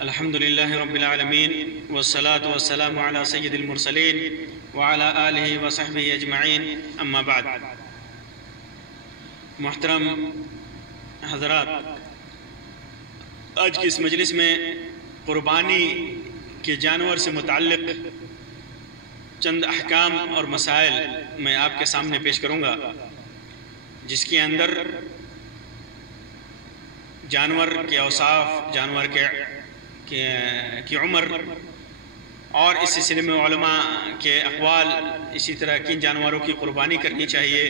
الحمد لله رب العالمين والصلاة والسلام على سيد المرسلين وعلى آله وصحبه أجمعين اما بعد۔ محترم حضرات، آج کی اس مجلس میں قربانی کے جانور سے متعلق چند احکام اور مسائل میں آپ کے سامنے پیش کروں گا، جس کے اندر جانور کے اوصاف، جانور کی عمر اور اس سلسلے میں علماء کے اقوال، اسی طرح کن جانوروں کی قربانی کرنی چاہیے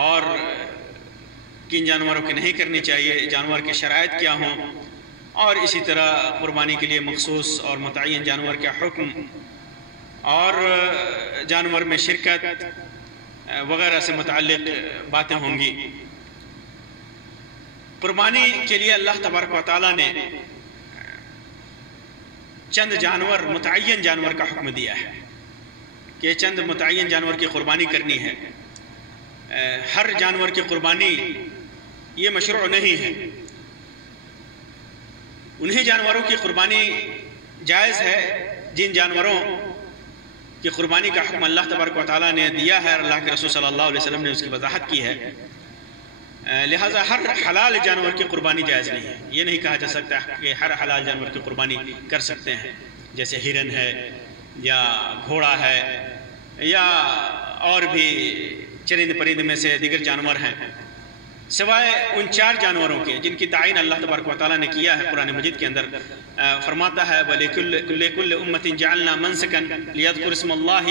اور کن جانوروں کی نہیں کرنی چاہیے، جانور کے شرائط کیا ہوں، اور اسی طرح قربانی کے لیے مخصوص اور متعین جانور کا حکم اور جانور میں شرکت وغیرہ سے متعلق باتیں ہوں گی۔ قربانی کے لیے اللہ تبارک و تعالیٰ نے چند جانور، متعین جانور کا حکم دیا ہے کہ چند متعین جانور کی قربانی کرنی ہے۔ ہر جانور کی قربانی یہ مشروع نہیں ہے، انہی جانوروں کی قربانی جائز ہے جن جانوروں کی قربانی کا حکم اللہ تبارک و تعالیٰ نے دیا ہے اور اللہ کے رسول صلی اللہ علیہ وسلم نے اس کی وضاحت کی ہے۔ لہٰذا ہر حلال جانور کی قربانی جائز نہیں ہے۔ یہ نہیں کہا جا سکتا کہ ہر حلال جانور کی قربانی کر سکتے ہیں، جیسے ہرن ہے یا گھوڑا ہے یا اور بھی چرند پرند میں سے دیگر جانور ہیں، سوائے ان 4 جانوروں کے جن کی تعین اللہ تبارک و تعالیٰ نے کیا ہے۔ قرآن مجید کے اندر فرماتا ہے وَلِكُلِّ أُمَّةٍ جَعَلْنَا مَنْسِكًا لِيَذْكُرُوا اسْمَ اللَّهِ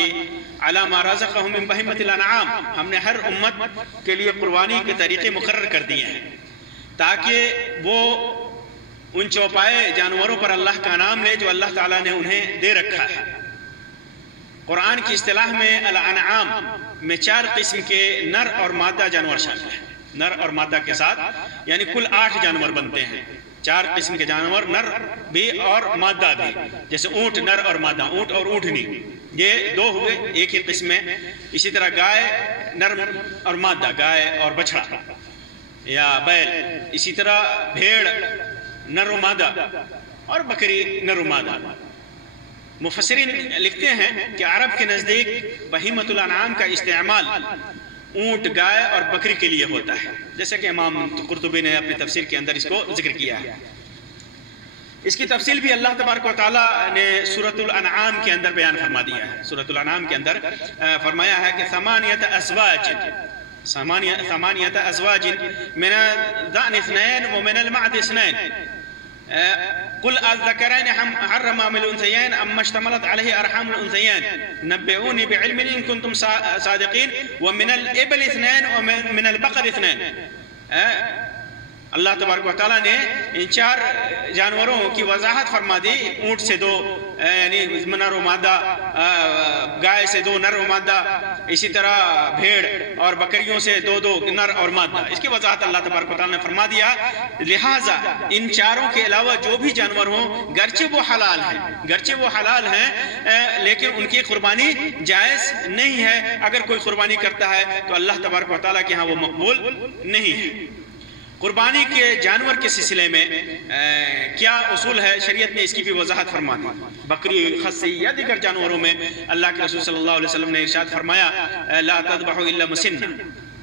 عَلَى مَا رَزَقَهُم مِّن بَهِيمَةِ الْأَنْعَامِ۔ ہم نے ہر امت کے لیے قربانی کے طریقے مقرر کر دیے ہیں تاکہ وہ ان چوپائے جانوروں پر اللہ کا نام لے جو اللہ تعالیٰ نے انہیں دے رکھا ہے۔ قرآن کی اصطلاح میں الانعام میں 4 قسم کے نر اور مادہ جانور شامل ہیں، نر اور مادہ کے ساتھ، یعنی کل 8 جانور بنتے ہیں۔ 4 قسم کے جانور، نر بھی اور مادہ بھی، جیسے اونٹ نر اور مادہ، اونٹ اور اونٹنی یہ 2 ہوئے ایک ہی قسم میں۔ اسی طرح گائے نر اور مادہ، گائے اور بچھڑا یا بیل۔ اسی طرح بھیڑ نر و مادہ اور بکری نر و مادہ۔ مفسرین لکھتے ہیں کہ عرب کے نزدیک بہیمۃ الانعام کا استعمال اونٹ، گائے اور بکری کے لیے ہوتا ہے، جیسا کہ امام قرطبی نے اپنی تفسیر کے اندر اس کو ذکر کیا ہے۔ اس کی تفصیل بھی اللہ تبارک و تعالیٰ نے سورۃ الانعام کے اندر بیان فرما دیا ہے۔ سورۃ الانعام کے اندر فرمایا ہے کہ ثمانیۃ ازواج من الذأن 2 ومن المعد 2 قل الذكرين حرم ام الانثيين اما اشتملت عليه ارحام الانثيين نبئوني بعلم ان كنتم صادقين ومن الابل 2 ومن البقر 2۔ اللہ تبارک و تعالیٰ نے ان 4 جانوروں کی وضاحت فرما دی۔ اونٹ سے 2 یعنی نر و مادہ، گائے سے 2 نر و مادہ، اسی طرح بھیڑ اور بکریوں سے 2 نر اور مادہ، اس کی وضاحت اللہ تبارک و تعالیٰ نے فرما دیا۔ لہٰذا ان 4 کے علاوہ جو بھی جانور ہوں گرچہ وہ حلال ہیں لیکن ان کی قربانی جائز نہیں ہے۔ اگر کوئی قربانی کرتا ہے تو اللہ تبارک و تعالیٰ کے ہاں وہ مقبول نہیں ہے۔ قربانی کے جانور کے سلسلے میں کیا اصول ہے، شریعت نے اس کی بھی وضاحت فرما دی۔ بکری، خصی یا دیگر جانوروں میں اللہ کے رسول صلی اللہ علیہ وسلم نے ارشاد فرمایا لا تذبحوا الا مسنہ،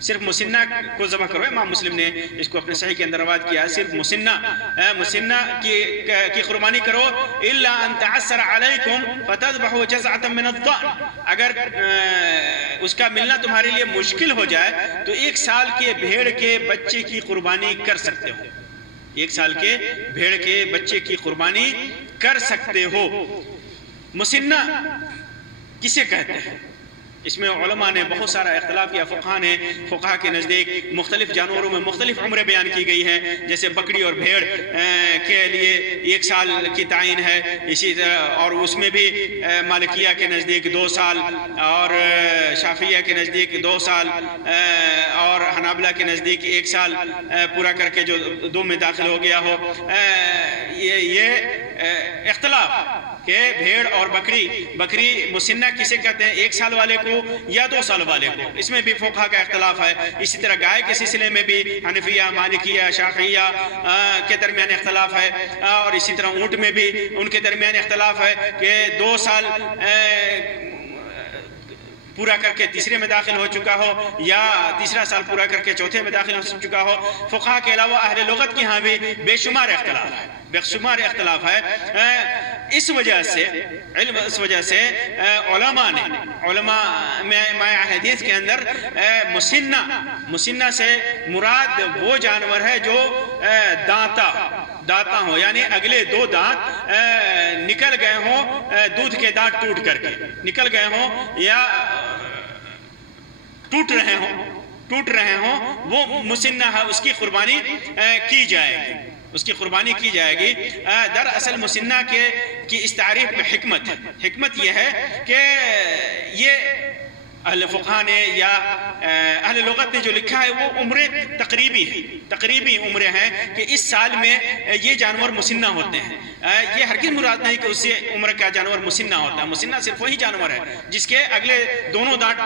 صرف مسنہ کو ذبح کرو۔ امام مسلم نے اس کو اپنے صحیح کے اندر روایت کیا ہے، صرف مسنہ کی قربانی کرو۔ الا ان تعسر علیکم فتذبحوا جزعۃ من الضأن، اگر اس کا ملنا تمہارے لیے مشکل ہو جائے تو 1 سال کے بھیڑ کے بچے کی قربانی کر سکتے ہو۔ 1 سال کے بھیڑ کے بچے کی قربانی کر سکتے ہو۔ مسنہ کسے کہتے ہیں؟ اس میں علماء نے بہت سارا اختلاف کیا۔ فقہا کے نزدیک مختلف جانوروں میں مختلف عمریں بیان کی گئی ہیں، جیسے بکری اور بھیڑ کے لیے 1 سال کی تعین ہے، اسی طرح اور اس میں بھی مالکیہ کے نزدیک 2 سال اور شافعیہ کے نزدیک 2 سال اور حنابلہ کے نزدیک 1 سال پورا کر کے جو 2 میں داخل ہو گیا ہو۔ یہ اختلاف کہ بھیڑ اور بکری مسنہ کسے کہتے ہیں، 1 سال والے کو یا 2 سال والے کو، اس میں بھی فقہا کا اختلاف ہے۔ اسی طرح گائے کے سلسلے میں بھی حنفیہ، مالکیہ، شافعیہ کے درمیان اختلاف ہے، اور اسی طرح اونٹ میں بھی ان کے درمیان اختلاف ہے کہ 2 سال پورا کر کے تیسرے میں داخل ہو چکا ہو یا تیسرا سال پورا کر کے چوتھے میں داخل ہو چکا ہو۔ فقہا کے علاوہ اہل لغت کے ہاں بھی بے شمار اختلاف ہے۔ اس وجہ سے علماء میں حدیث کے اندر مسنہ سے مراد وہ جانور ہے جو دانتا ہو، یعنی اگلے 2 دانت نکل گئے ہوں، دودھ کے دانت ٹوٹ کر کے نکل گئے ہوں یا ٹوٹ رہے ہوں، وہ مسنہ ہے، اس کی قربانی کی جائے گی۔ دراصل مسنہ کی اس تعریف میں حکمت یہ ہے کہ یہ اہل فقہ نے یا اہل لغت نے جو لکھا ہے وہ عمریں تقریبی عمریں ہیں کہ اس سال میں یہ جانور مسنہ ہوتے ہیں۔ یہ ہرگز مراد نہیں کہ اس سے عمر کا جانور مسنہ ہوتا ہے۔ مسنہ صرف وہی جانور ہے جس کے اگلے دونوں دانت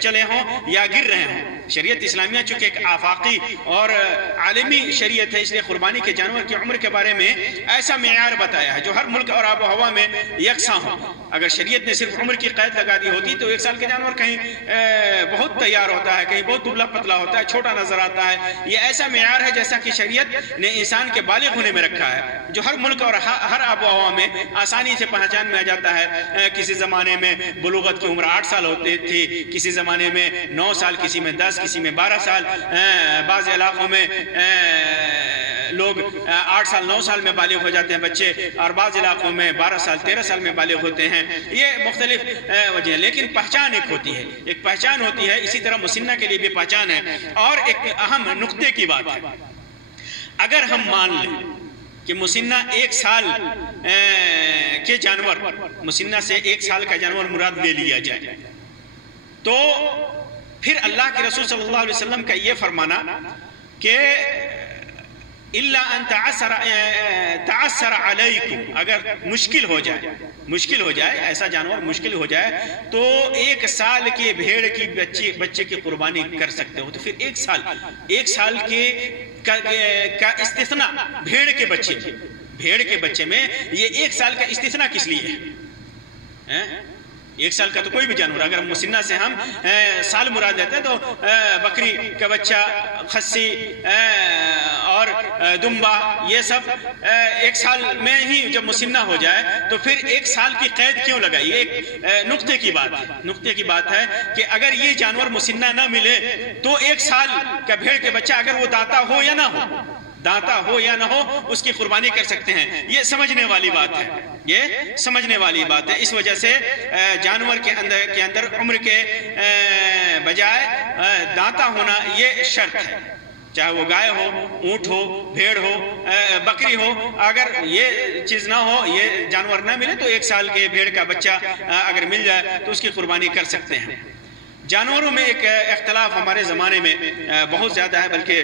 چلے ہوں یا گر رہے ہوں۔ شریعت اسلامیہ چونکہ ایک آفاقی اور عالمی شریعت ہے، اس لیے قربانی کے جانور کی عمر کے بارے میں ایسا معیار بتایا ہے جو ہر ملک اور آب و ہوا میں یکساں ہو۔ اگر شریعت نے صرف عمر کی قید لگا دی ہوتی تو 1 سال کے جانور کہیں بہت تیار ہوتا ہے، کہیں بہت دبلا پتلا ہوتا ہے، چھوٹا نظر آتا ہے۔ یہ ایسا معیار ہے جیسا کہ شریعت نے انسان کے بالغ ہونے میں رکھا ہے، جو ہر ملک اور ہر آب و ہوا میں آسانی سے پہچان میں آ جاتا ہے۔ کسی زمانے میں بلوغت کی عمر 8 سال ہوتی تھی، کسی زمانے میں 9 سال، کسی میں 10، کسی میں 12 سال۔ بعض علاقوں میں لوگ 8 سال 9 سال میں بالغ ہو جاتے ہیں بچے، اور بعض علاقوں میں 12 سال 13 سال میں بالغ ہوتے ہیں۔ یہ مختلف وجہ ہیں، لیکن پہچان ایک پہچان ہوتی ہے۔ اسی طرح مسنہ کے لیے بھی پہچان ہے۔ اور ایک اہم نقطے کی بات ہے، اگر ہم مان لیں کہ مسنہ 1 سال کے جانور، مسنہ سے 1 سال کا جانور مراد لے لیا جائے، تو پھر اللہ کے رسول صلی اللہ علیہ وسلم کا یہ فرمانا کہ الا ان تعسر علیکم، اگر مشکل ہو جائے ایسا جانور مشکل ہو جائے تو 1 سال کے بھیڑ کی بچے کی قربانی کر سکتے ہو۔ تو پھر 1 سال کا استثناء بھیڑ کے بچے میں یہ 1 سال کا استثناء کس لیے ہے؟ 1 سال کا تو کوئی بھی جانور، اگر مسنہ سے ہم سال مراد لیتے ہیں تو بکری کا بچہ، خسی اور دمبا، یہ سب 1 سال میں ہی جب مسنہ ہو جائے تو پھر 1 سال کی قید کیوں لگائی؟ ایک نقطے کی بات ہے کہ اگر یہ جانور مسنہ نہ ملے تو 1 سال کا بھیڑ کے بچہ اگر وہ دانتا ہو یا نہ ہو اس کی قربانی کر سکتے ہیں۔ یہ سمجھنے والی بات ہے۔ اس وجہ سے جانور کے اندر عمر کے بجائے دانتا ہونا یہ شرط ہے، چاہے وہ گائے ہو، اونٹ ہو، بھیڑ ہو، بکری ہو۔ اگر یہ چیز نہ ہو، یہ جانور نہ ملے تو 1 سال کے بھیڑ کا بچہ اگر مل جائے تو اس کی قربانی کر سکتے ہیں۔ جانوروں میں ایک اختلاف ہمارے زمانے میں بہت زیادہ ہے، بلکہ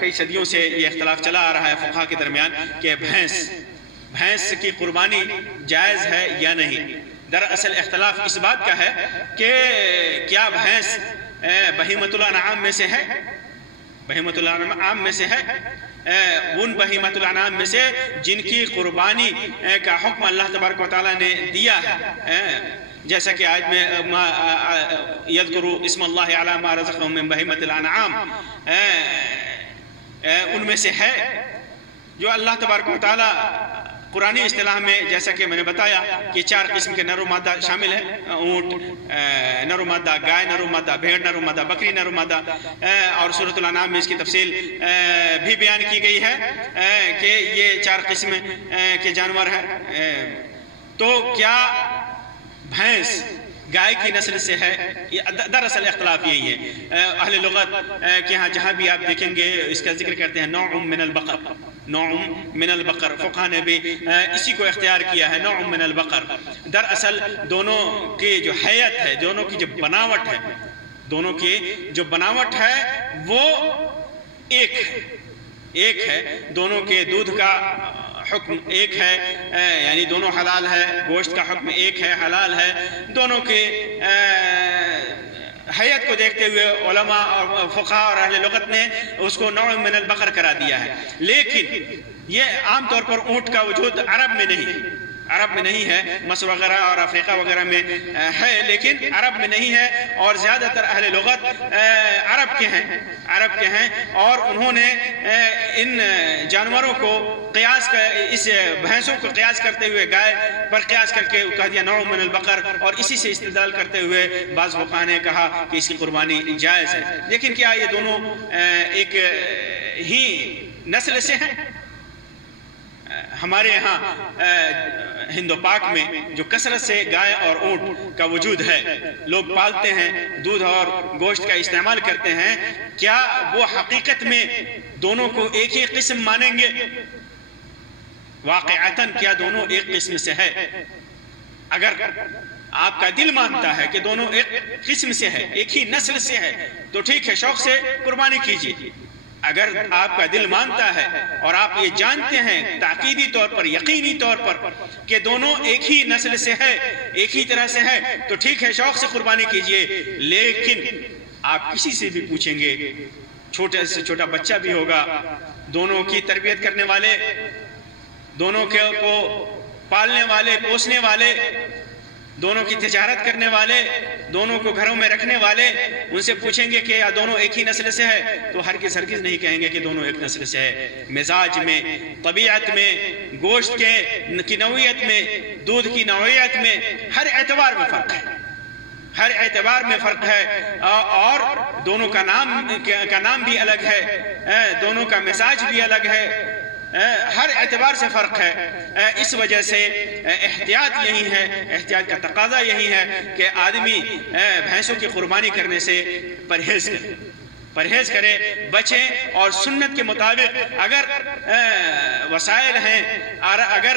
کئی صدیوں سے یہ اختلاف چلا آ رہا ہے فقہا کے درمیان کہ بھینس کی قربانی جائز ہے یا نہیں۔ دراصل اختلاف اس بات کا ہے کہ کیا بھینس بہیمۃ الانعام میں سے ہے؟ بہیمۃ الانعام میں سے ہے، ان بہیمۃ الانعام میں سے جن کی قربانی کا حکم اللہ تبارک و تعالیٰ نے دیا ہے، جیسا کہ آیت میں یذکروا اسم اللہ علی ما رزقہم من بہیمۃ الانعام، ان میں سے ہے جو اللہ تبارک و تعالیٰ قرآنی اصطلاح میں، جیسا کہ میں نے بتایا کہ 4 قسم کے نر و مادہ شامل ہیں، اونٹ نر و مادہ، گائے نر و مادہ، بھیڑ نر و مادہ، بکری نر و مادہ، اور سورۃ الانعام میں اس کی تفصیل بھی بیان کی گئی ہے کہ یہ 4 قسم کے جانور ہیں۔ تو کیا بھینس گائے کی نسل سے ہے؟ دراصل اختلاف یہی ہے۔ اہل لغت کے ہاں جہاں بھی آپ دیکھیں گے اس کا ذکر کرتے ہیں نوع من البقر، فقہ نے بھی اسی کو اختیار کیا ہے، نوع من البقر۔ دراصل دونوں کی جو حیت ہے، دونوں کی جو بناوٹ ہے وہ ایک ہے، دونوں کے دودھ کا حکم ایک ہے، یعنی دونوں حلال ہے، گوشت کا حکم ایک ہے، حلال ہے، دونوں کے حیت کو دیکھتے ہوئے علماء اور فقہاء اور اہل لغت نے اس کو نوع من البقر کرا دیا ہے. لیکن یہ عام طور پر اونٹ کا وجود عرب میں نہیں ہے، مصر وغیرہ اور افریقہ وغیرہ میں ہے، لیکن عرب میں نہیں ہے. اور زیادہ تر اہل لغت عرب کے ہیں اور انہوں نے ان جانوروں کو اس بھینسوں کو قیاس کرتے ہوئے گائے پر قیاس کر کے کہہ دیا نوع من البقر، اور اسی سے استدلال کرتے ہوئے بعض فقہاء نے کہا کہ اس کی قربانی جائز ہے. لیکن کیا یہ دونوں ایک ہی نسل سے ہیں؟ ہمارے یہاں ہند و پاک میں جو کثرت سے گائے اور اونٹ کا وجود ہے، لوگ پالتے ہیں، دودھ اور گوشت کا استعمال کرتے ہیں، کیا وہ حقیقت میں دونوں کو ایک ہی قسم مانیں گے؟ واقعتاً کیا دونوں ایک قسم سے ہے؟ اگر آپ کا دل مانتا ہے کہ دونوں ایک قسم سے ہے، ایک ہی نسل سے ہے، تو ٹھیک ہے، شوق سے قربانی کیجیے. اگر آپ کا دل مانتا ہے اور آپ یہ جانتے ہیں تاکیدی طور پر، یقینی طور پر کہ دونوں ایک ہی نسل سے ہے، ایک ہی طرح سے ہے، تو ٹھیک ہے، شوق سے قربانی کیجئے. لیکن آپ کسی سے بھی پوچھیں گے، چھوٹے سے چھوٹا بچہ بھی ہوگا، دونوں کی تربیت کرنے والے، دونوں کو پالنے والے، پوسنے والے، دونوں کی تجارت کرنے والے، دونوں کو گھروں میں رکھنے والے، ان سے پوچھیں گے کہ یا دونوں ایک ہی نسل سے ہے، تو ہرگز نہیں کہیں گے کہ دونوں ایک نسل سے ہے. مزاج میں، طبیعت میں، گوشت کی نوعیت میں، دودھ کی نوعیت میں، ہر اعتبار میں فرق ہے، اور دونوں کا نام بھی الگ ہے، دونوں کا مزاج بھی الگ ہے، ہر اعتبار سے فرق ہے. اس وجہ سے احتیاط یہی ہے، احتیاط کا تقاضا یہی ہے کہ آدمی بھینسوں کی قربانی کرنے سے پرہیز کرے، بچیں، اور سنت کے مطابق اگر وسائل ہیں، اگر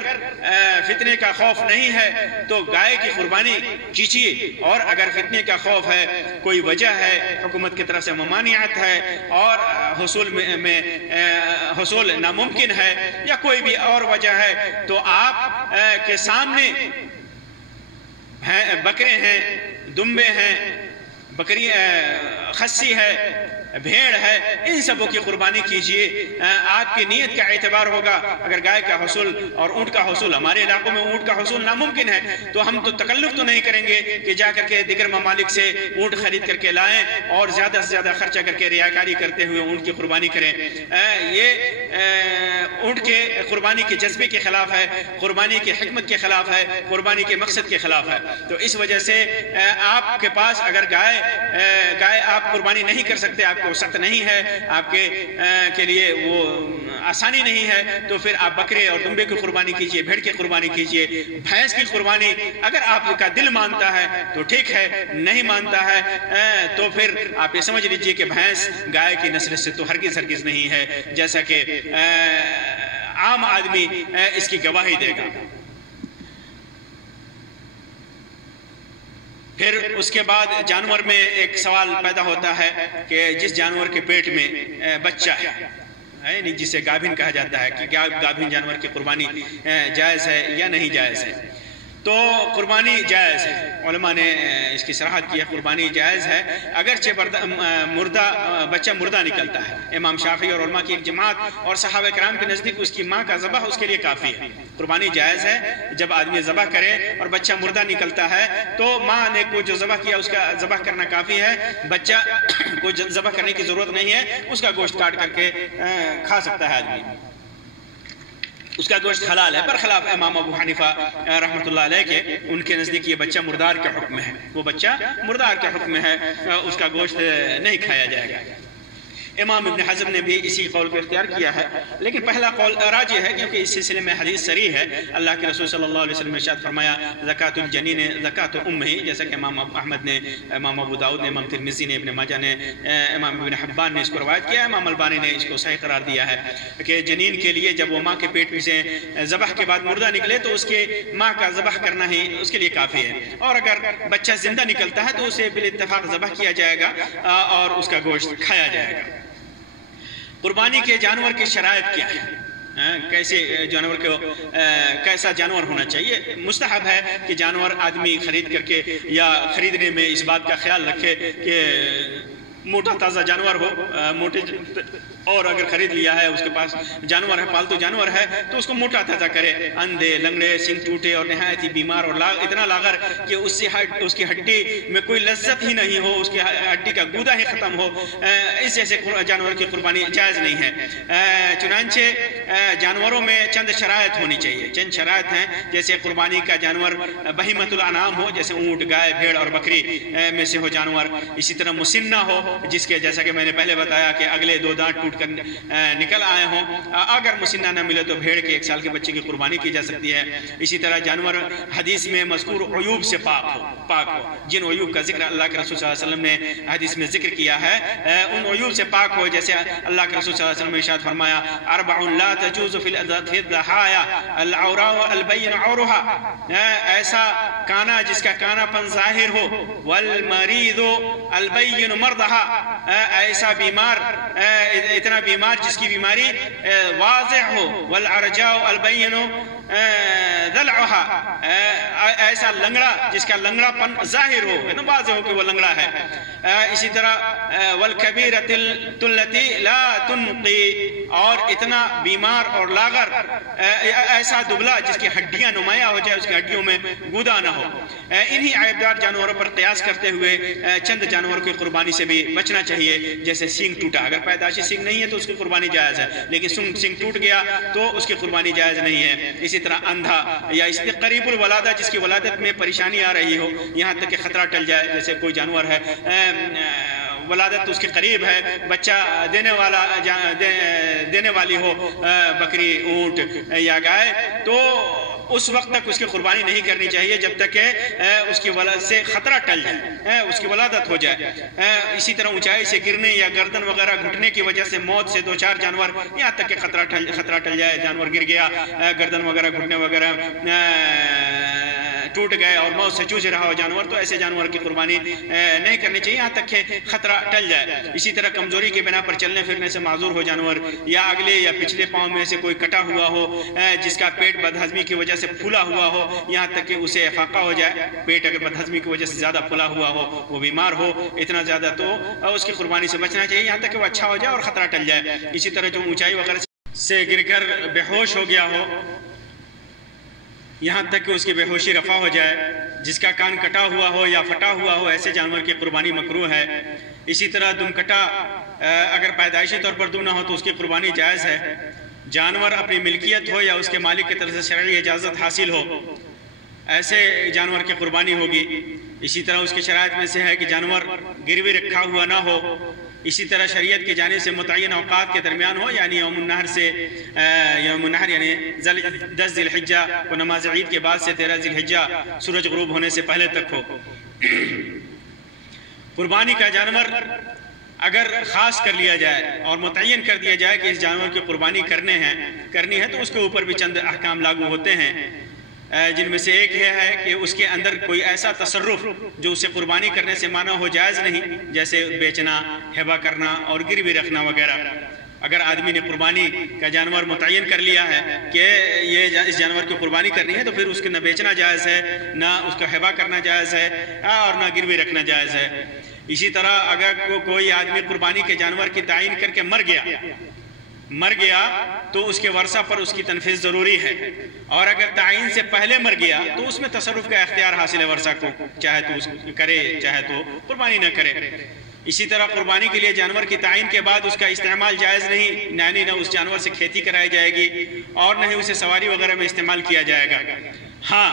فتنے کا خوف نہیں ہے تو گائے کی قربانی کیجیے، اور اگر فتنے کا خوف ہے، کوئی وجہ ہے، حکومت کی طرف سے ممانعت ہے اور حصول ناممکن ہے، یا کوئی بھی اور وجہ ہے، تو آپ کے سامنے بکرے ہیں، دمبے ہیں، بکری خسی ہے، بھیڑ ہے، ان سبوں کی قربانی کیجئے. آپ کی نیت کا اعتبار ہوگا. اگر گائے کا حصول اور اونٹ کا حصول، ہمارے علاقوں میں اونٹ کا حصول ناممکن ہے، تو ہم تو تکلف تو نہیں کریں گے کہ جا کر کے دیگر ممالک سے اونٹ خرید کر کے لائیں اور زیادہ سے زیادہ خرچہ کر کے ریاکاری کرتے ہوئے اونٹ کی قربانی کریں. یہ اونٹ کے قربانی کے جذبے کے خلاف ہے، قربانی کی حکمت کے خلاف ہے، قربانی کے مقصد کے خلاف ہے. تو اس وجہ سے آپ کے پاس اگر گائے آپ قربانی نہیں کر سکتے، آپ کو سخت نہیں ہے، آپ کے لیے وہ آسانی نہیں ہے، تو پھر آپ بکرے اور دمبے کی قربانی کیجئے، بھیڑ کی قربانی کیجئے. بھینس کی قربانی اگر آپ کا دل مانتا ہے تو ٹھیک ہے، نہیں مانتا ہے تو پھر آپ یہ سمجھ لیجئے کہ بھینس گائے کی نسل سے تو ہرگز نہیں ہے، جیسا کہ عام آدمی اس کی گواہی دے گا. پھر اس کے بعد جانور میں ایک سوال پیدا ہوتا ہے کہ جس جانور کے پیٹ میں بچہ ہے، جسے گابھن کہا جاتا ہے، کہ کیا گابھن جانور کی قربانی جائز ہے یا نہیں جائز ہے. تو قربانی جائز ہے، علماء نے اس کی صراحت کی ہے، قربانی جائز ہے اگرچہ بچہ مردہ نکلتا ہے. امام شافعی اور علماء کی ایک جماعت اور صحابہ کرام کے نزدیک اس کی ماں کا ذبح اس کے لیے کافی ہے. قربانی جائز ہے جب آدمی ذبح کرے اور بچہ مردہ نکلتا ہے تو ماں نے کو جو ذبح کیا اس کا ذبح کرنا کافی ہے، بچہ کو ذبح کرنے کی ضرورت نہیں ہے، اس کا گوشت کاٹ کر کے کھا سکتا ہے آدمی، اس کا گوشت حلال ہے. برخلاف امام ابو حنیفہ رحمۃ اللہ علیہ کے، ان کے نزدیک یہ بچہ مردار کے حکم ہے، وہ بچہ مردار کے حکم ہے، اس کا گوشت نہیں کھایا جائے گا. امام ابن حزم نے بھی اسی قول کو اختیار کیا ہے، لیکن پہلا قول راجح ہے کیونکہ اس سلسلے میں حدیث صریح ہے. اللہ کے رسول صلی اللہ علیہ وسلم نے ارشاد فرمایا زکوٰۃ الجنین زکوٰۃ امہ، جیسا کہ امام احمد نے، امام ابو داؤد نے، امام ترمذی نے، ابن ماجہ نے، امام ابن حبان نے اس کو روایت کیا ہے. امام البانی نے اس کو صحیح قرار دیا ہے کہ جنین کے لیے جب وہ ماں کے پیٹ میں سے ذبح کے بعد مردہ نکلے تو اس کے ماں کا ذبح کرنا ہی اس کے لیے کافی ہے، اور اگر بچہ زندہ نکلتا ہے تو اسے بالاتفاق ذبح کیا جائے گا اور اس کا گوشت کھایا جائے گا. قربانی کے جانور کی شرائط کیا ہے؟ کیسے جانور کو کیسا جانور ہونا چاہیے. مستحب ہے کہ جانور آدمی خرید کر کے یا خریدنے میں اس بات کا خیال رکھے کہ موٹا تازہ جانور ہو. موٹے اور اگر خرید لیا ہے اس کے پاس جانور ہے, پالتو جانور ہے, تو اس کو موٹا تازہ کرے. اندھے لنگڑے سنگ ٹوٹے اور نہایت ہی بیمار اور اتنا لاغر کہ اس کی ہڈی میں کوئی لذت ہی نہیں ہو, اس کی ہڈی کا گودا ہی ختم ہو, اس جیسے جانور کی قربانی جائز نہیں ہے. چنانچہ جانوروں میں چند شرائط ہونی چاہیے. چند شرائط ہیں, جیسے قربانی کا جانور بہیمۃ الانعام ہو, جیسے اونٹ, گائے, بھیڑ اور بکری میں سے ہو جانور. اسی طرح مسنہ ہو, جس کے جیسا کہ میں نے پہلے بتایا کہ اگلے 2 دانت ٹوٹ کر نکل آئے ہوں. اگر مسنہ نہ ملے تو بھیڑ کے 1 سال کے بچے کی قربانی کی جا سکتی ہے. اسی طرح جانور حدیث میں مذکور عیوب سے پاک ہو. جن عیوب کا ذکر اللہ کے رسول صلی اللہ علیہ وسلم نے حدیث میں ذکر کیا ہے, ان عیوب سے پاک ہو. جیسے اللہ کے رسول صلی اللہ علیہ وسلم نے ارشاد فرمایا, 4 لا تجوز فی الضحایا العوراء البین عورها, ایسا کانا جس کا کانا پن ظاہر ہو, والمریض البین مرضها, ایسا بیمار اتنا بیمار جس کی بیماری واضح ہو, والعرجاء البین ذلعها, ایسا لنگڑا جس کا لنگڑا پن ظاہر ہو, واضح ہو کہ وہ لنگڑا ہے. اسی طرح والکبیرۃ التی لا تنقی, اور اتنا بیمار اور لاغر, ایسا دبلا جس کی ہڈیاں نمایاں ہو جائے, اس کی ہڈیوں میں گودا نہ ہو. انہی عیبدار جانوروں پر قیاس کرتے ہوئے چند جانوروں کی قربانی سے بھی بچنا چاہیے. جیسے سینگ ٹوٹا, اگر پیدائشی سینگ نہیں ہے تو اس کی قربانی جائز ہے, لیکن سینگ ٹوٹ گیا تو اس کی قربانی جائز نہیں ہے. اسی طرح اندھا یا اس کے قریب الولادہ, جس کی ولادت میں پریشانی آ رہی ہو, یہاں تک کہ خطرہ ٹل جائے. جیسے کوئی جانور ہے, ولادت تو اس کے قریب ہے, بچہ دینے والی ہو, بکری, اونٹ یا گائے, تو اس وقت تک اس کی قربانی نہیں کرنی چاہیے جب تک کہ اس کی ولادت سے خطرہ ٹل جائے, اس کی ولادت ہو جائے. اسی طرح اونچائی سے گرنے یا گردن وغیرہ گھٹنے کی وجہ سے موت سے 2-4 جانور, یہاں تک کہ خطرہ ٹل جائے, جانور گر گیا, گردن وغیرہ گھٹنے وغیرہ ٹوٹ گئے اور موت سے جوجھ رہا ہو جانور, تو ایسے جانور کی قربانی نہیں کرنی چاہیے یہاں تک کہ خطرہ ٹل جائے. اسی طرح کمزوری کے بنا پر چلنے پھرنے سے معذور ہو جانور, یا اگلے یا پچھلے پاؤں میں سے کوئی کٹا ہوا ہو, جس کا پیٹ بدہضمی کی وجہ سے پھولا ہوا ہو, یہاں تک کہ اسے افاقہ ہو جائے. پیٹ اگر بدہضمی کی وجہ سے زیادہ پھولا ہوا ہو, وہ بیمار ہو اتنا زیادہ, تو اس کی قربانی سے بچنا چاہیے یہاں تک کہ وہ اچھا ہو جائے اور خطرہ ٹل جائے. اسی طرح جو اونچائی وغیرہ سے گر کر بے ہوش ہو گیا ہو, یہاں تک کہ اس کی بے ہوشی رفع ہو جائے, جس کا کان کٹا ہوا ہو یا پھٹا ہوا ہو, ایسے جانور کی قربانی مکروہ ہے. اسی طرح دم کٹا, اگر پیدائشی طور پر دم نہ ہو تو اس کی قربانی جائز ہے. جانور اپنی ملکیت ہو یا اس کے مالک کی طرف سے شرعی اجازت حاصل ہو, ایسے جانور کی قربانی ہوگی. اسی طرح اس کی شرائط میں سے ہے کہ جانور گروی رکھا ہوا نہ ہو. اسی طرح شریعت کی جانب سے متعین اوقات کے درمیان ہو, یعنی یوم النحر سے یوم النحر یعنی 10 ذی الحجہ کو نماز عید کے بعد سے 13 ذی الحجہ سورج غروب ہونے سے پہلے تک ہو. قربانی کا جانور اگر خاص کر لیا جائے اور متعین کر دیا جائے کہ اس جانور کی قربانی کرنی ہے, تو اس کے اوپر بھی چند احکام لاگو ہوتے ہیں, جن میں سے ایک یہ ہے کہ اس کے اندر کوئی ایسا تصرف جو اسے قربانی کرنے سے مانع ہو جائز نہیں, جیسے بیچنا, ہبہ کرنا اور گروی رکھنا وغیرہ. اگر آدمی نے قربانی کا جانور متعین کر لیا ہے کہ یہ اس جانور کی قربانی کرنی ہے, تو پھر اس کے نہ بیچنا جائز ہے, نہ اس کا ہبہ کرنا جائز ہے, اور نہ گروی رکھنا جائز ہے. اسی طرح اگر کوئی آدمی قربانی کے جانور کی تعین کر کے مر گیا تو اس کے ورثہ پر اس کی تنفیذ ضروری ہے, اور اگر تعین سے پہلے مر گیا تو اس میں تصرف کا اختیار حاصل ہے ورثہ کو, چاہے تو اس کرے چاہے تو قربانی نہ کرے. اسی طرح قربانی کے لیے جانور کی تعین کے بعد اس کا استعمال جائز نہیں, یعنی نہ اس جانور سے کھیتی کرائی جائے گی اور نہ ہی اسے سواری وغیرہ میں استعمال کیا جائے گا. ہاں,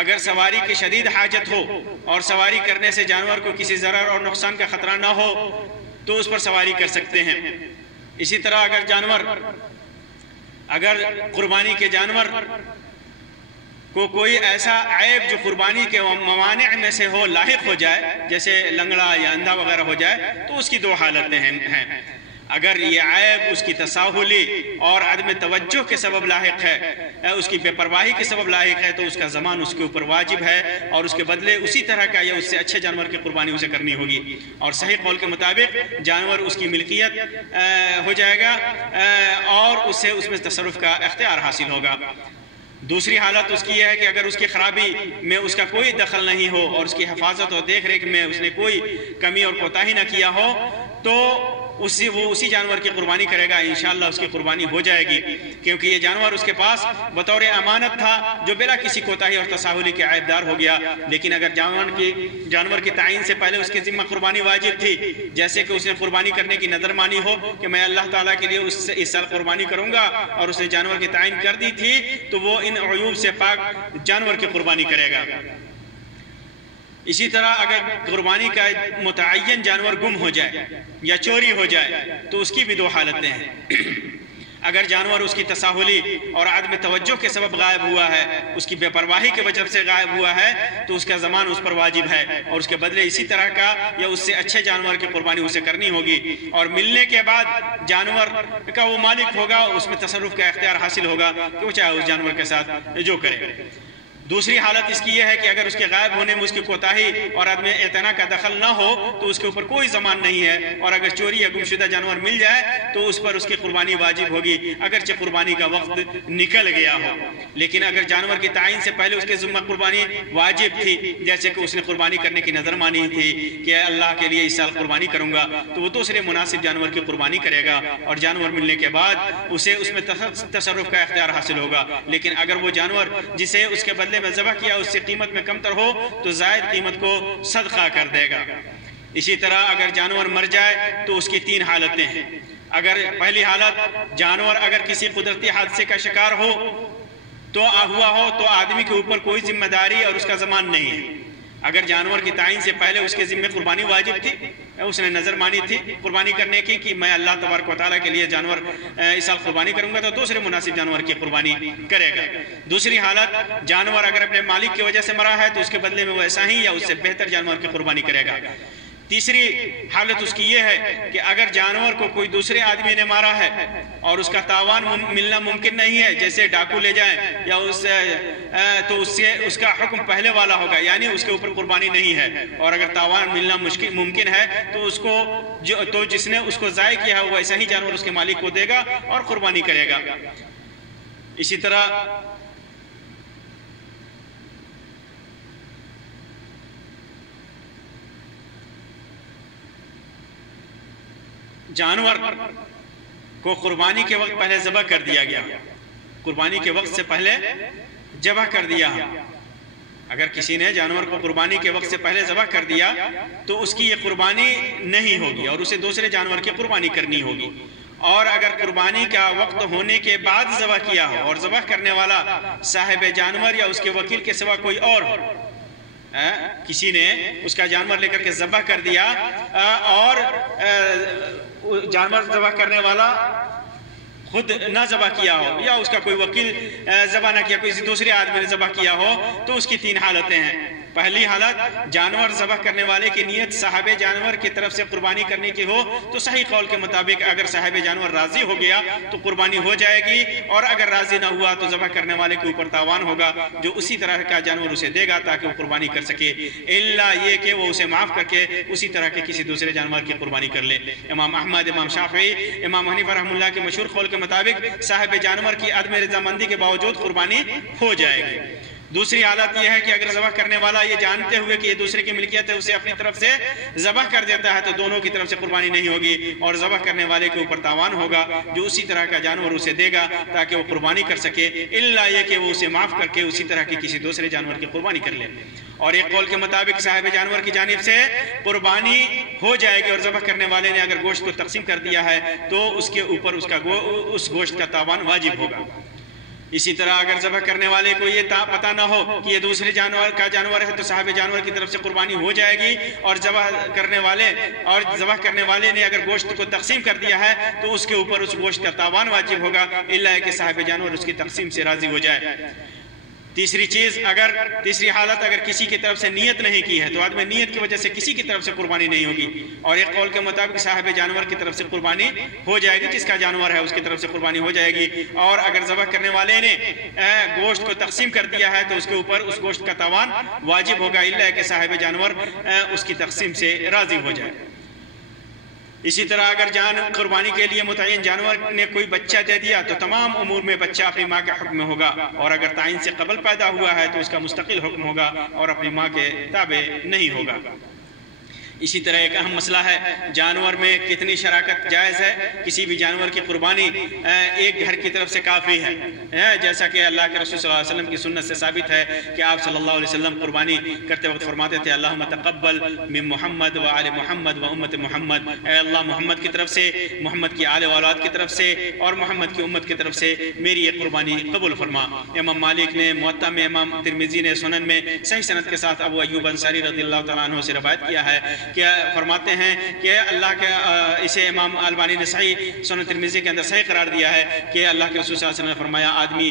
اگر سواری کی شدید حاجت ہو اور سواری کرنے سے جانور کو کسی ضرر اور نقصان کا خطرہ نہ ہو تو اس پر سواری کر سکتے ہیں. اسی طرح اگر قربانی کے جانور کو کوئی ایسا عیب جو قربانی کے موانع میں سے ہو لاحق ہو جائے, جیسے لنگڑا یا اندھا وغیرہ ہو جائے, تو اس کی 2 حالتیں ہیں. اگر یہ عیب اس کی تساہلی اور عدم توجہ کے سبب لاحق ہے، اس کی بے پرواہی کے سبب لاحق ہے، تو اس کا ضمان اس کے اوپر واجب ہے اور اس کے بدلے اسی طرح کا یا اس سے اچھے جانور کی قربانی اسے کرنی ہوگی، اور صحیح قول کے مطابق جانور اس کی ملکیت ہو جائے گا اور اسے اس میں تصرف کا اختیار حاصل ہوگا۔ دوسری حالت اس کی یہ ہے کہ اگر اس کی خرابی میں اس کا کوئی دخل نہیں ہو اور اس کی حفاظت اور دیکھ ریکھ میں اس نے کوئی کمی اور کوتاہی نہ کیا ہو، تو وہ اسی جانور کی قربانی کرے گا، انشاءاللہ اس کی قربانی ہو جائے گی، کیونکہ یہ جانور اس کے پاس بطور امانت تھا جو بلا کسی کوتاہی اور تساہلی کے عیب دار ہو گیا۔ لیکن اگر جانور کی تعین سے پہلے اس کے ذمہ قربانی واجب تھی، جیسے کہ اس نے قربانی کرنے کی نظر مانی ہو کہ میں اللہ تعالیٰ کے لیے اس سال قربانی کروں گا، اور اس نے جانور کی تعین کر دی تھی، تو وہ ان عیوب سے پاک جانور کی قربانی کرے گا۔ اسی طرح اگر قربانی کا متعین جانور گم ہو جائے یا چوری ہو جائے تو اس کی بھی دو حالتیں ہیں۔ اگر جانور اس کی تساہلی اور عدم توجہ کے سبب غائب ہوا ہے، اس کی بے پرواہی کی وجہ سے غائب ہوا ہے، تو اس کا ضمان اس پر واجب ہے اور اس کے بدلے اسی طرح کا یا اس سے اچھے جانور کی قربانی اسے کرنی ہوگی، اور ملنے کے بعد جانور کا وہ مالک ہوگا، اس میں تصرف کا اختیار حاصل ہوگا کہ وہ چاہے اس جانور کے ساتھ جو کرے۔ دوسری حالت اس کی یہ ہے کہ اگر اس کے غائب ہونے میں اس کی کوتاہی اور عدم اعتنا کا دخل نہ ہو تو اس کے اوپر کوئی ضمان نہیں ہے، اور اگر چوری یا گمشدہ جانور مل جائے تو اس پر اس کی قربانی واجب ہوگی اگرچہ قربانی کا وقت نکل گیا ہو۔ لیکن اگر جانور کی تعین سے پہلے اس کے ذمہ قربانی واجب تھی، جیسے کہ اس نے قربانی کرنے کی نظر مانی تھی کہ اللہ کے لیے اس سال قربانی کروں گا، تو وہ دوسرے مناسب جانور کی قربانی کرے گا اور جانور ملنے کے بعد اسے اس میں تصرف کا اختیار حاصل ہوگا۔ لیکن اگر وہ جانور جسے اس کے بدلے میں ذبح کیا اس سے قیمت میں کم تر ہو تو زائد قیمت کو صدقہ کر دے گا۔ اسی طرح اگر جانور مر جائے تو اس کی تین حالتیں ہیں۔ اگر پہلی حالت، جانور اگر کسی قدرتی حادثے کا شکار ہو تو آدمی کے اوپر کوئی ذمہ داری اور اس کا ضمان نہیں ہے۔ اگر جانور کی تعین سے پہلے اس کے ذمہ قربانی واجب تھی، اس نے نظر مانی تھی قربانی کرنے کی کہ میں اللہ تبارک و تعالیٰ کے لیے جانور اس سال قربانی کروں گا، تو دوسرے مناسب جانور کی قربانی کرے گا۔ دوسری حالت، جانور اگر اپنے مالک کی وجہ سے مرا ہے تو اس کے بدلے میں وہ ایسا ہی یا اس سے بہتر جانور کی قربانی کرے گا۔ تیسری حالت اس کی یہ ہے کہ اگر جانور کو کوئی دوسرے آدمی نے مارا ہے اور اس کا تاوان ملنا ممکن نہیں ہے، جیسے ڈاکو لے جائیں یا تو اس کا حکم پہلے والا ہوگا، یعنی اس کے اوپر قربانی نہیں ہے، اور اگر تاوان ملنا ممکن ہے تو جس نے اس کو ضائع کیا ہے وہ ایسا ہی جانور اس کے مالک کو دے گا اور قربانی کرے گا۔ اسی طرح جانور کو قربانی کے وقت پہلے ذبح کر دیا گیا، قربانی کے وقت سے پہلے ذبح کر دیا۔ اگر کسی نے جانور کو قربانی کے وقت سے پہلے ذبح کر دیا تو اس کی یہ قربانی نہیں ہوگی اور اسے دوسرے جانور کی قربانی کرنی ہوگی۔ اور اگر قربانی کا وقت ہونے کے بعد ذبح کیا ہو اور ذبح کرنے والا صاحب جانور یا اس کے وکیل کے سوا کوئی اور ہو، کسی نے اس کا جانور لے کر کے ذبح کر دیا اور جانور ذبح کرنے والا خود نہ ذبح کیا ہو یا اس کا کوئی وکیل ذبح نہ کیا، کوئی دوسرے آدمی نے ذبح کیا ہو، تو اس کی تین حالتیں ہیں۔ پہلی حالت، جانور ذبح کرنے والے کی نیت صاحب جانور کی طرف سے قربانی کرنے کی ہو تو صحیح قول کے مطابق اگر صاحب جانور راضی ہو گیا تو قربانی ہو جائے گی، اور اگر راضی نہ ہوا تو ذبح کرنے والے کے اوپر تاوان ہوگا جو اسی طرح کا جانور اسے دے گا تاکہ وہ قربانی کر سکے، الا یہ کہ وہ اسے معاف کر کے اسی طرح کے کسی دوسرے جانور کی قربانی کر لے۔ امام احمد، امام شافعی، امام حنیفہ رحمہ اللہ کے مشہور قول کے مطابق صاحب جانور کی عدم رضامندی کے باوجود قربانی ہو جائے گی۔ دوسری حالت یہ ہے کہ اگر ذبح کرنے والا یہ جانتے ہوئے کہ یہ دوسرے کی ملکیت ہے اسے اپنی طرف سے ذبح کر دیتا ہے تو دونوں کی طرف سے قربانی نہیں ہوگی اور ذبح کرنے والے کے اوپر تاوان ہوگا جو اسی طرح کا جانور اسے دے گا تاکہ وہ قربانی کر سکے، الا یہ کہ وہ اسے معاف کر کے اسی طرح کی کسی دوسرے جانور کی قربانی کر لے۔ اور ایک قول کے مطابق صاحب جانور کی جانب سے قربانی ہو جائے گی اور ذبح کرنے والے نے اگر گوشت کو تقسیم کر دیا ہے تو اس کے اوپر اس گوشت کا تاوان واجب ہوگا۔ اسی طرح اگر ذبح کرنے والے کو یہ پتہ نہ ہو کہ یہ دوسرے جانور کا جانور ہے تو صاحب جانور کی طرف سے قربانی ہو جائے گی، اور ذبح کرنے والے نے اگر گوشت کو تقسیم کر دیا ہے تو اس کے اوپر اس گوشت کا تاوان واجب ہوگا، الا کہ صاحب جانور اس کی تقسیم سے راضی ہو جائے۔ تیسری چیز، تیسری حالت اگر کسی کی طرف سے نیت نہیں کی ہے تو آدمی نیت کی وجہ سے کسی کی طرف سے قربانی نہیں ہوگی، اور ایک قول کے مطابق صاحب جانور کی طرف سے قربانی ہو جائے گی، جس کا جانور ہے اس کی طرف سے قربانی ہو جائے گی، اور اگر ذبح کرنے والے نے گوشت کو تقسیم کر دیا ہے تو اس کے اوپر اس گوشت کا تاوان واجب ہوگا، الا کہ صاحب جانور اس کی تقسیم سے راضی ہو جائے۔ اسی طرح اگر قربانی کے لیے متعین جانور نے کوئی بچہ دے دیا تو تمام امور میں بچہ اپنی ماں کے حکم میں ہوگا، اور اگر تعین سے قبل پیدا ہوا ہے تو اس کا مستقل حکم ہوگا اور اپنی ماں کے تابع نہیں ہوگا۔ اسی طرح ایک اہم مسئلہ ہے جانور میں کتنی شراکت جائز ہے۔ کسی بھی جانور کی قربانی ایک گھر کی طرف سے کافی ہے، جیسا کہ اللہ کے رسول صلی اللہ علیہ وسلم کی سنت سے ثابت ہے کہ آپ صلی اللہ علیہ وسلم قربانی کرتے وقت فرماتے تھے اللہم تقبل من محمد و آل محمد و امت محمد، اے اللہ محمد کی طرف سے، محمد کی آل و اولاد کی طرف سے اور محمد کی امت کی طرف سے میری یہ قربانی قبول فرما۔ امام مالک نے موطا میں، امام ترمذی نے سنن میں صحیح سند کے ساتھ ابو ایوب انصاری رضی اللہ تعالیٰ عنہ سے روایت کیا ہے کہ فرماتے ہیں کہ اللہ کے اسے امام البانی نے صحیح سنن ترمذی کے اندر صحیح قرار دیا ہے کہ اللہ کے رسول صلی اللہ علیہ وسلم نے فرمایا آدمی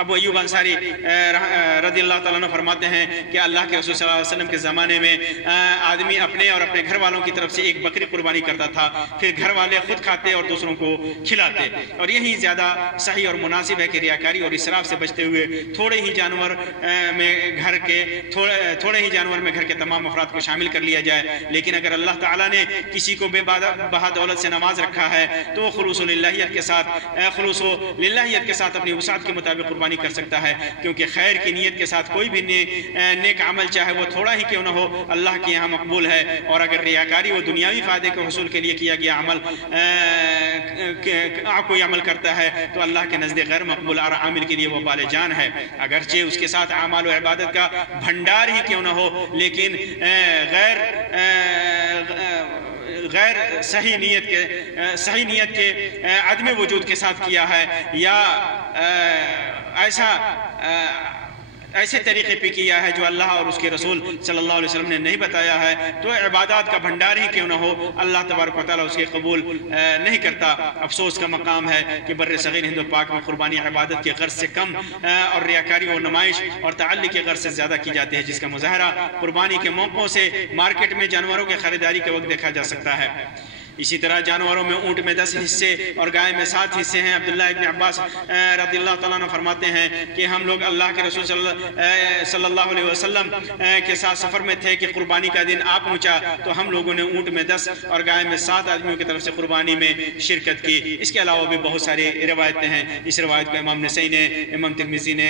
ابو ایوب انصاری رضی اللہ تعالیٰ عنہ فرماتے ہیں کہ اللہ کے رسول صلی اللہ علیہ وسلم کے زمانے میں آدمی اپنے اور اپنے گھر والوں کی طرف سے ایک بکری قربانی کرتا تھا، پھر گھر والے خود کھاتے اور دوسروں کو کھلاتے، اور یہی زیادہ صحیح اور مناسب ہے کہ ریاکاری اور اسراف سے بچتے ہوئے تھوڑے ہی جانور میں گھر کے تمام افراد کو شامل کر لیا جائے۔ لیکن اگر اللہ تعالیٰ نے کسی کو بے بہا دولت سے نواز رکھا ہے تو وہ خلوص و للہیت کے ساتھ اپنی وسعت کے مطابق قربانی کر سکتا ہے، کیونکہ خیر کی نیت کے ساتھ کوئی بھی نیک عمل چاہے وہ تھوڑا ہی کیوں نہ ہو اللہ کے یہاں مقبول ہے، اور اگر ریاکاری و دنیاوی فائدے کے حصول کے لیے کیا گیا عمل کوئی عمل کرتا ہے تو اللہ کے نزد غیر مقبول اور عامل کے لیے وہ بال جان ہے، اگرچہ اس کے ساتھ اعمال و عبادت کا بھنڈار ہی کیوں نہ ہو، لیکن غیر صحیح نیت کے عدم وجود کے ساتھ کیا ہے، یا ایسے طریقے پہ کیا ہے جو اللہ اور اس کے رسول صلی اللہ علیہ وسلم نے نہیں بتایا ہے، تو عبادات کا بھنڈار ہی کیوں نہ ہو اللہ تبارک و تعالیٰ اس کے قبول نہیں کرتا۔ افسوس کا مقام ہے کہ بر صغیر ہند و پاک میں قربانی عبادت کے غرض سے کم اور ریاکاری و نمائش اور تعلق کے غرض سے زیادہ کی جاتی ہے، جس کا مظاہرہ قربانی کے موقعوں سے مارکیٹ میں جانوروں کی خریداری کے وقت دیکھا جا سکتا ہے۔ اسی طرح جانوروں میں اونٹ میں 10 حصے اور گائے میں 7 حصے ہیں۔ عبداللہ ابن عباس رضی اللہ تعالیٰ عنہ فرماتے ہیں کہ ہم لوگ اللہ کے رسول صلی اللہ علیہ وسلم کے ساتھ سفر میں تھے کہ قربانی کا دن آ پہنچا تو ہم لوگوں نے اونٹ میں 10 اور گائے میں 7 آدمیوں کی طرف سے قربانی میں شرکت کی۔ اس کے علاوہ بھی بہت ساری روایتیں ہیں، اس روایت کو امام نسائی نے، امام ترمذی نے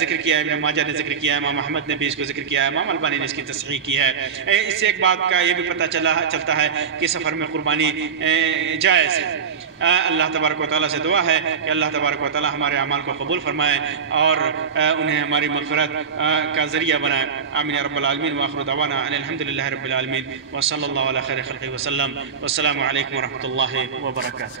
ذکر کیا ہے، ابن ماجہ نے ذکر کیا ہے، امام احمد نے بھی اس کو ذکر کیا ہے، امام البانی نے اس کی تصحیح کی ہے۔ اس سے ایک بات کا یہ بھی پتہ چلتا ہے کہ سفر میں قربانی جائز ہے۔ اللہ تبارک و تعالیٰ سے دعا ہے کہ اللہ تبارک و تعالیٰ ہمارے اعمال کو قبول فرمائے اور انہیں ہماری مغفرت کا ذریعہ بنائے۔ آمین یا رب العالمین، وآخر دعوانا ان الحمدللہ رب العالمین، وصلی اللہ علی خیر خلقہ وسلم، والسلام علیکم ورحمۃ اللہ وبرکاتہ۔